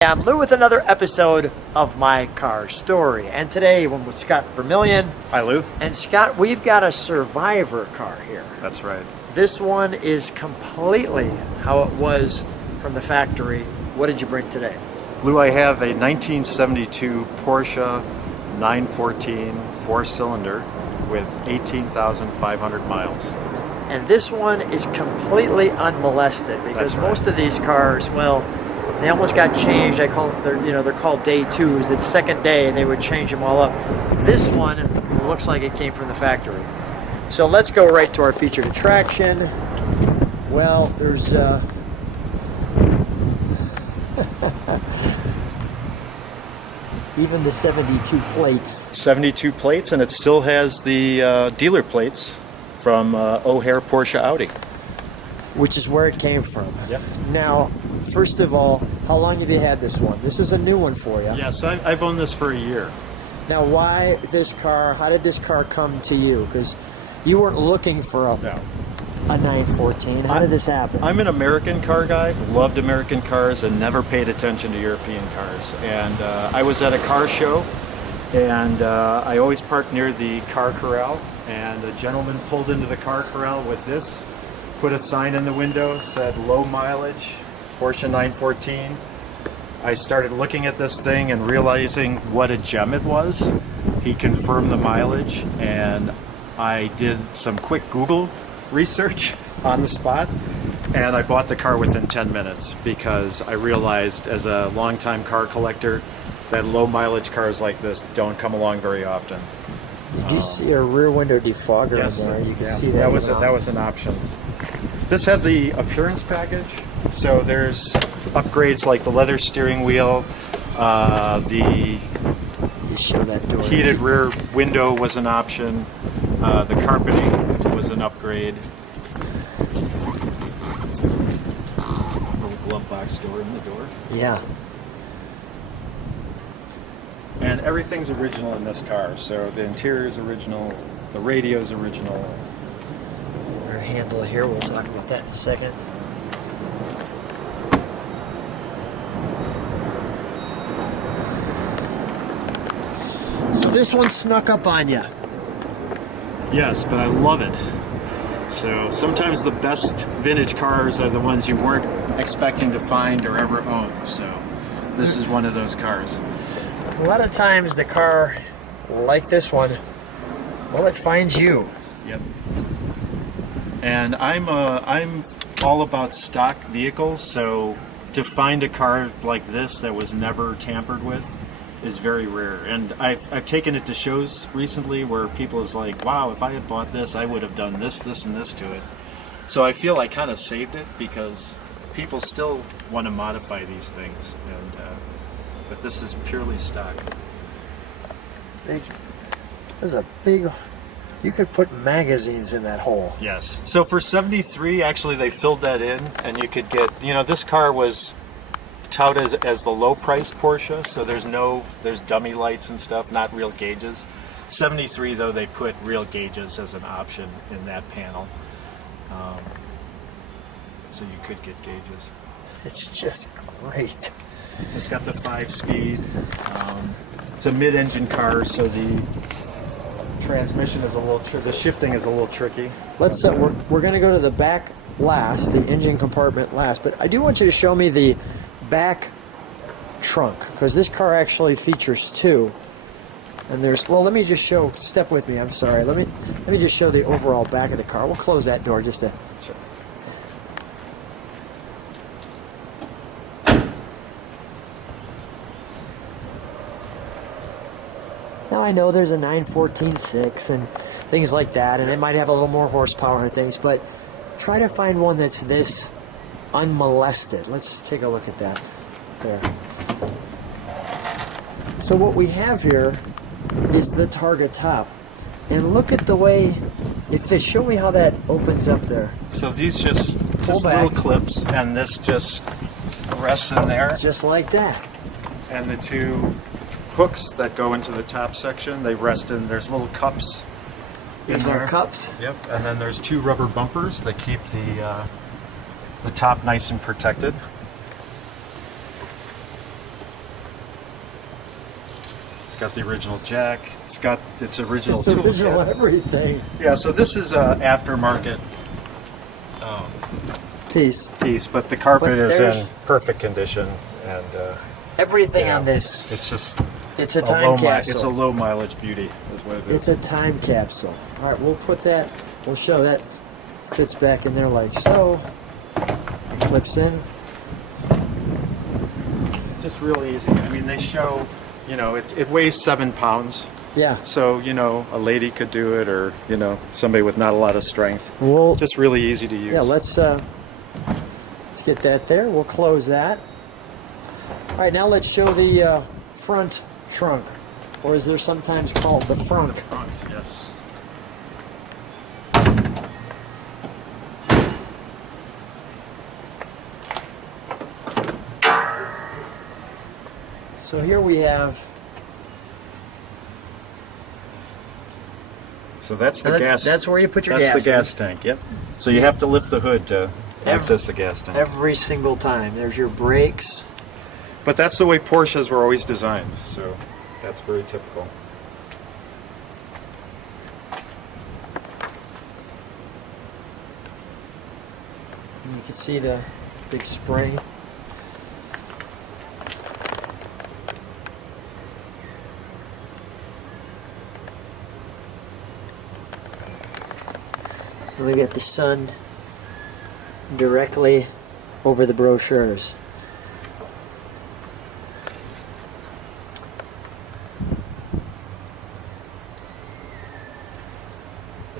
I'm Lou with another episode of My Car Story, and today I'm with Scott Vermillion. Hi, Lou. And Scott, we've got a Survivor car here. That's right. This one is completely how it was from the factory. What did you bring today? Lou, I have a 1972 Porsche 914 four-cylinder with 18,500 miles. And this one is completely unmolested because most of these cars, well, they almost got changed. I call them, they're called day twos. It's second day, they would change them all up. This one looks like it came from the factory. So let's go right to our featured attraction. Well, there's even the 72 plates. 72 plates, and it still has the dealer plates from O'Hare Porsche Audi. Which is where it came from. Yep. Now, first of all, how long have you had this one? This is a new one for you. Yes, I've owned this for a year. Now, why this car? How did this car come to you? Because you weren't looking for a 914. How did this happen? I'm an American car guy, loved American cars, and never paid attention to European cars. And I was at a car show, and I always parked near the car corral, and a gentleman pulled into the car corral with this, put a sign in the window, said low mileage, Porsche 914. I started looking at this thing and realizing what a gem it was. He confirmed the mileage, and I did some quick Google research on the spot, and I bought the car within 10 minutes because I realized as a longtime car collector that low mileage cars like this don't come along very often. Did you see a rear window defogger Yes, in there? You can see that was an option. This had the appearance package, so there's upgrades like the leather steering wheel, the show that door. Heated rear window was an option, the carpeting was an upgrade. Little glove box door in the door. Yeah. And everything's original in this car, so the interior is original, the radio is original. Our handle here, we'll talk about that in a second. So this one snuck up on you. Yes, but I love it. So sometimes the best vintage cars are the ones you weren't expecting to find or ever own, so this is one of those cars. A lot of times the car like this one, well, it finds you. Yep. And I'm all about stock vehicles, so to find a car like this that was never tampered with is very rare. And I've taken it to shows recently where people is like, wow, if I had bought this, I would have done this, this, and this to it. So I feel I kind of saved it because people still want to modify these things, and but this is purely stock. This is a big. You could put magazines in that hole. Yes. So for 73, actually, they filled that in, and you could get, this car was touted as the low-price Porsche, so there's dummy lights and stuff, not real gauges. 73, though, they put real gauges as an option in that panel. So you could get gauges. It's just great. It's got the 5-speed. It's a mid-engine car, so the transmission is a little the shifting is a little tricky. Let's we're going to go to the back last, the engine compartment last, but I do want you to show me the back trunk, because this car actually features two. And let me just step with me, I'm sorry. Let me just show the overall back of the car. We'll close that door just to. Sure. Now I know there's a 914.6 and things like that, and it might have a little more horsepower and things, but try to find one that's this unmolested. Let's take a look at that. There. So what we have here is the Targa top, and look at the way it fits. Show me how that opens up there. So these just little clips, and this just rests in there. Just like that. And the two hooks that go into the top section, they rest in, there's little cups in there. Cups. Yep, and then there's two rubber bumpers that keep the top nice and protected. got the original jack. It's got its original It's tool original cabinet. everything. Yeah, so this is a aftermarket piece, but the carpet But is in there's- perfect condition, and Everything yeah, on this. it's just It's a low time capsule. it's a low mileage beauty, is what it is. It's a time capsule. All right, we'll put that. We'll show that fits back in there like so. It clips in. Just real easy. I mean, they show, you know, it weighs 7 pounds. Yeah. So, you know, a lady could do it, or, you know, somebody with not a lot of strength. We'll, Just really easy to use. yeah, let's get that there. We'll close that. All right, now let's show the front trunk, or is there sometimes called the front? Front, yes. So here we have. So that's the That's- gas. that's where you put your That's gas the in. gas tank. Yep. So you have to lift the hood to access the gas tank. Every single time. There's your brakes. But that's the way Porsches were always designed. So that's very typical. And you can see the big spring. And we got the sun directly over the brochures.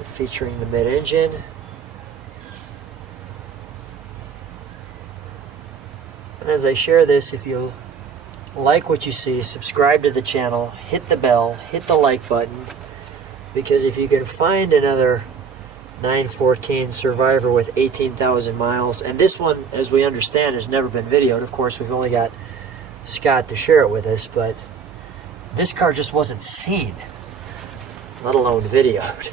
Featuring the mid-engine. And as I share this, if you like what you see, subscribe to the channel, hit the bell, hit the like button, because if you can find another 914 Survivor with 18,000 miles, and this one, as we understand, has never been videoed. Of course, we've only got Scott to share it with us, but this car just wasn't seen, let alone videoed.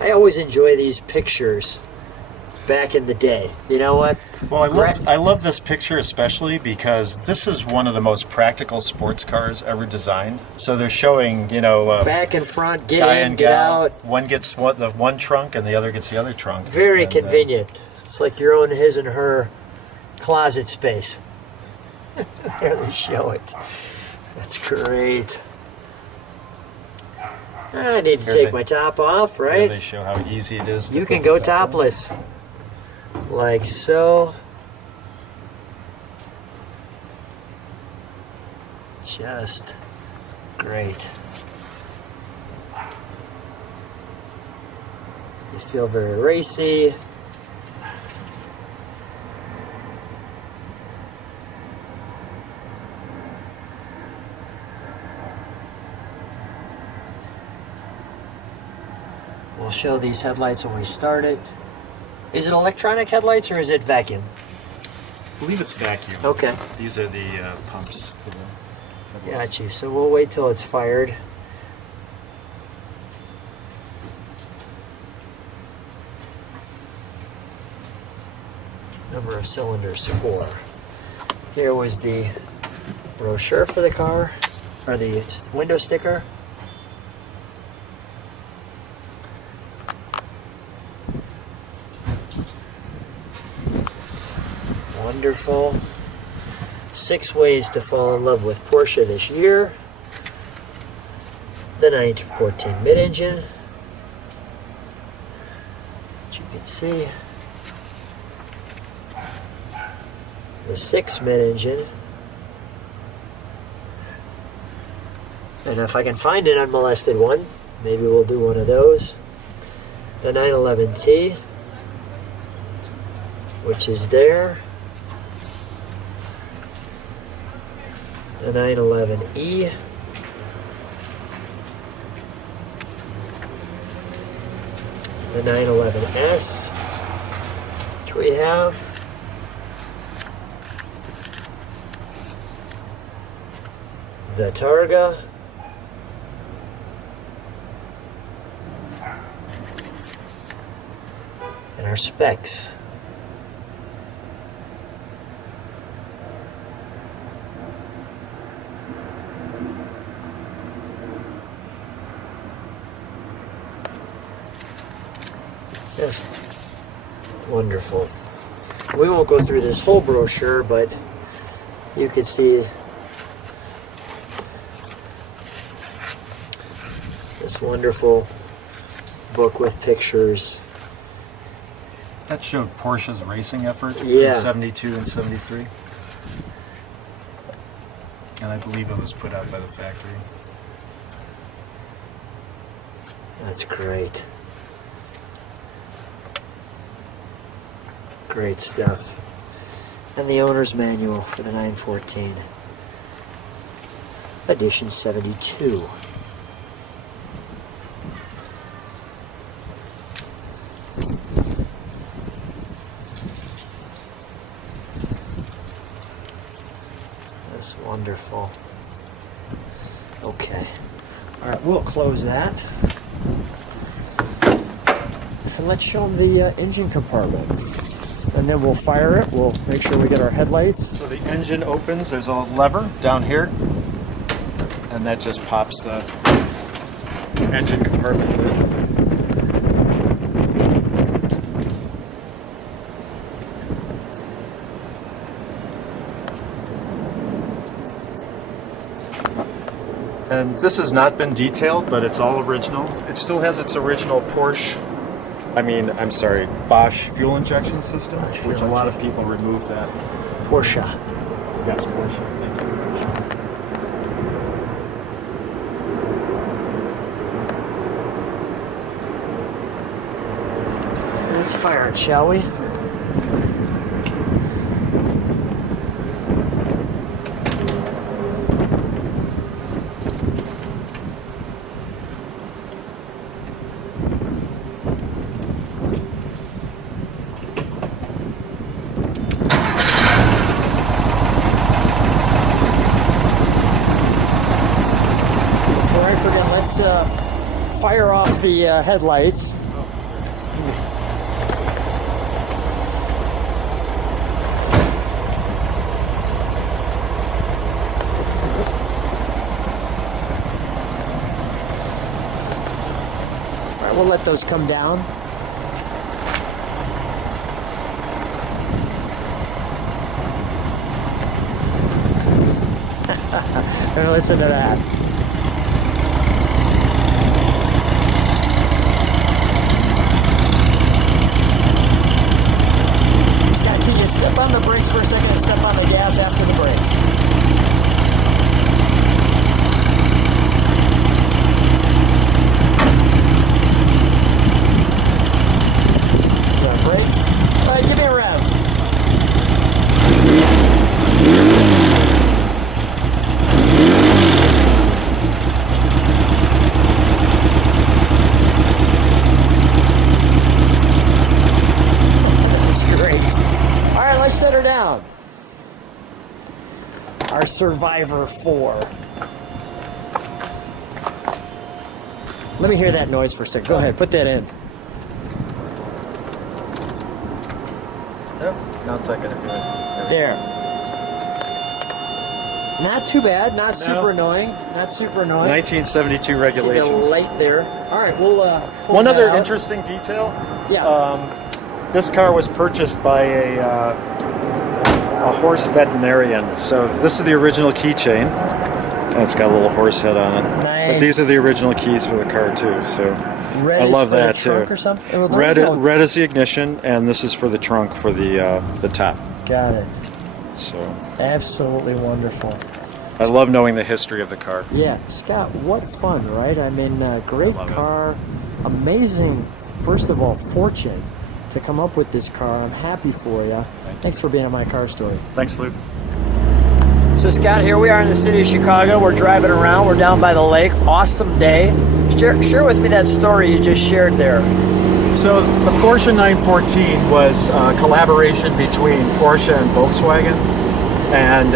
I always enjoy these pictures back in the day. You know what? Well, I love this picture especially because this is one of the most practical sports cars ever designed. So they're showing, you know, back and front, guy get in, and get gal. out. One gets the one trunk and the other gets the other trunk. Very And, convenient. It's like your own his and her closet space. There they show it. That's great. I need to Here take they- my top off, Here right? they show how easy it is. To You put can the go top on. topless. Like so. Just great. You feel very racy. We'll show these headlights when we start it. Is it electronic headlights or is it vacuum? I believe it's vacuum. Okay. These are the pumps. For the headlights. Got you. So we'll wait till it's fired. Number of cylinders, 4. Here was the brochure for the car, or the window sticker. Wonderful. 6 ways to fall in love with Porsche this year. The 1914 mid-engine, as you can see. The 6 mid-engine. And if I can find an unmolested one, maybe we'll do one of those. The 911T, which is there. The 911E. The 911S, which we have. The Targa. And our specs. Just wonderful. We won't go through this whole brochure, but you can see this wonderful book with pictures. That showed Porsche's racing effort Yeah. in 72 and 73. And I believe it was put out by the factory. That's great. Great stuff. And the owner's manual for the 914. Edition 72. That's wonderful. Okay. All right, we'll close that. And let's show them the engine compartment. And then we'll fire it. We'll make sure we get our headlights. So the engine opens, there's a lever down here, and that just pops the engine compartment lid. And this has not been detailed, but it's all original. It still has its original Bosch fuel injection system, which a lot of people remove that. Porsche. Yes, Porsche. Thank you. Let's fire it, shall we? Let's fire off the headlights. All right, we'll let those come down. And listen to that. Step on the brakes for a second and step on the gas after the brakes. Brakes? All right, give me a rev. That's great. All right, let's set her down. Our Survivor 4. Let me hear that noise for a second. Go ahead, put that in. Yep, now it's not going to do it. There. Not too bad, not super annoying. Not super annoying. 1972 See regulations. the light there. All right, we'll pull One that other out. interesting detail. Yeah. This car was purchased by a horse veterinarian. So this is the original keychain. And it's got a little horse head on it. Nice. But these are the original keys for the car too. So Red I is love for that the trunk too. or something? Well, Red, there's no- red is the ignition, and this is for the trunk for the top. Got it. So Absolutely wonderful. I love knowing the history of the car. Yeah, Scott, what fun, right? I mean, great I love it. car. Amazing, first of all, fortune to come up with this car. I'm happy for you. Thanks for being on my car story. Thanks, Luke. So Scott, here we are in the city of Chicago. We're driving around. We're down by the lake. Awesome day. Share with me that story you just shared there. So the Porsche 914 was a collaboration between Porsche and Volkswagen. And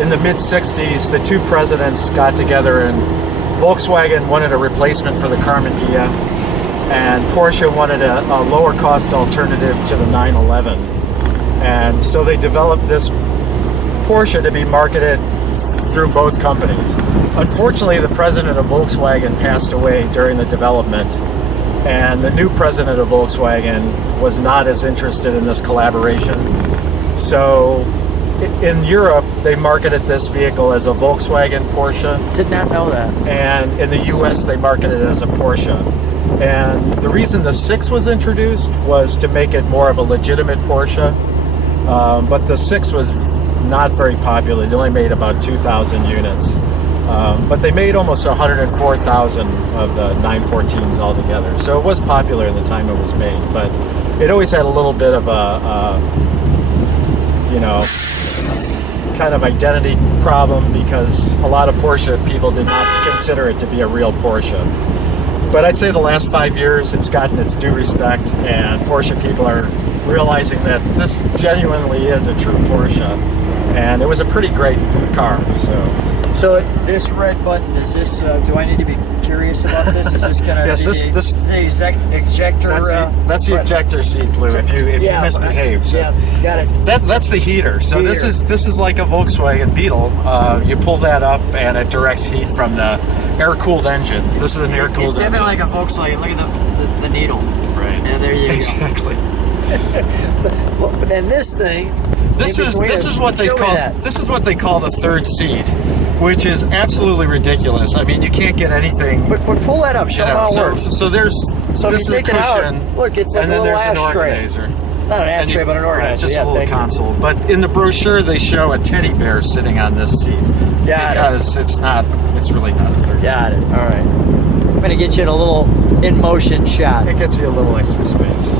in the mid-60s, the two presidents got together, and Volkswagen wanted a replacement for the Carmen Ghia, and Porsche wanted a lower cost alternative to the 911. And so they developed this Porsche to be marketed through both companies. Unfortunately, the president of Volkswagen passed away during the development, And the new president of Volkswagen was not as interested in this collaboration. So in Europe, they marketed this vehicle as a Volkswagen Porsche. Did not know that. And in the US, they marketed it as a Porsche. And the reason the 6 was introduced was to make it more of a legitimate Porsche. But the 6 was not very popular. They only made about 2,000 units. But they made almost 104,000 of the 914s altogether. So it was popular in the time it was made. But it always had a little bit of a you know, kind of identity problem, because a lot of Porsche people did not consider it to be a real Porsche. But I'd say the last 5 years it's gotten its due respect, and Porsche people are realizing that this genuinely is a true Porsche, and it was a pretty great car. So this red button, is this, do I need to be curious about this? Is this going to Yes, be this the ejector? That's the ejector seat, Lou, if you misbehave. So. Yeah, got it. That's the heater. So Heater. this is like a Volkswagen Beetle. You pull that up and it directs heat from the air-cooled engine. This is an air-cooled engine. It's definitely like a Volkswagen. Look at the needle. Right. And there you go. Exactly. But then this thing. This is what they call the third seat, which is absolutely ridiculous. I mean, you can't get anything. But pull that up. Show how it works. So there's So this if you take is a it cushion, out, look, it's like and a then little there's ashtray. an organizer. Not an ashtray, but an organizer. Right, just yeah, a little thank you. console. But in the brochure, they show a teddy bear sitting on this seat. Got it. Because it's really not a third seat. Got it. All right. I'm going to get you in a little in motion shot. It gets you a little extra space.